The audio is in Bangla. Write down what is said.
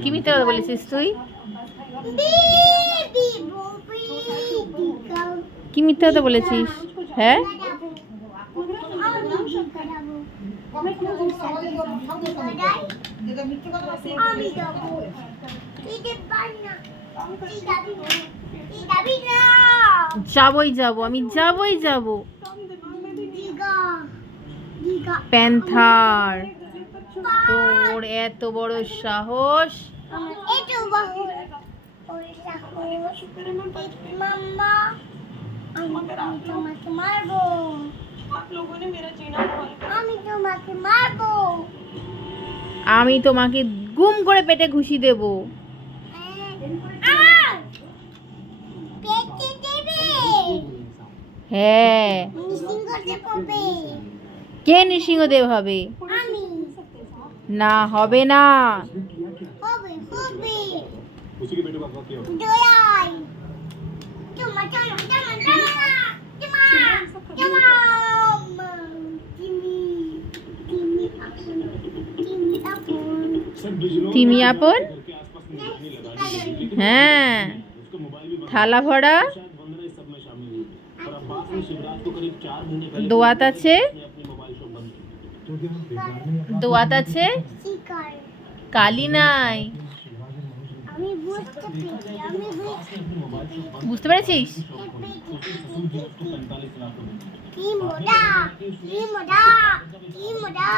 কি মিথ্যা কথা বলেছিস তুই? কি মিথ্যা কথা বলেছিস? হ্যাঁ, যাবই যাব, আমি যাবই যাব। প্যান্থার, তোর এত বড় সাহস! আমি তোমাকে গুম করে পেটে ঘুষি দেব। হ্যাঁ, কে নৃসিংহদেব হবে? না, হবে না। তিমি আপন? হ্যাঁ, থালা ভরা দোয়াত আছে, দোয়াত আছে, কালি নাই। বুঝতে পেরেছিস? কি মোটা, কি মোটা, কি মোটা।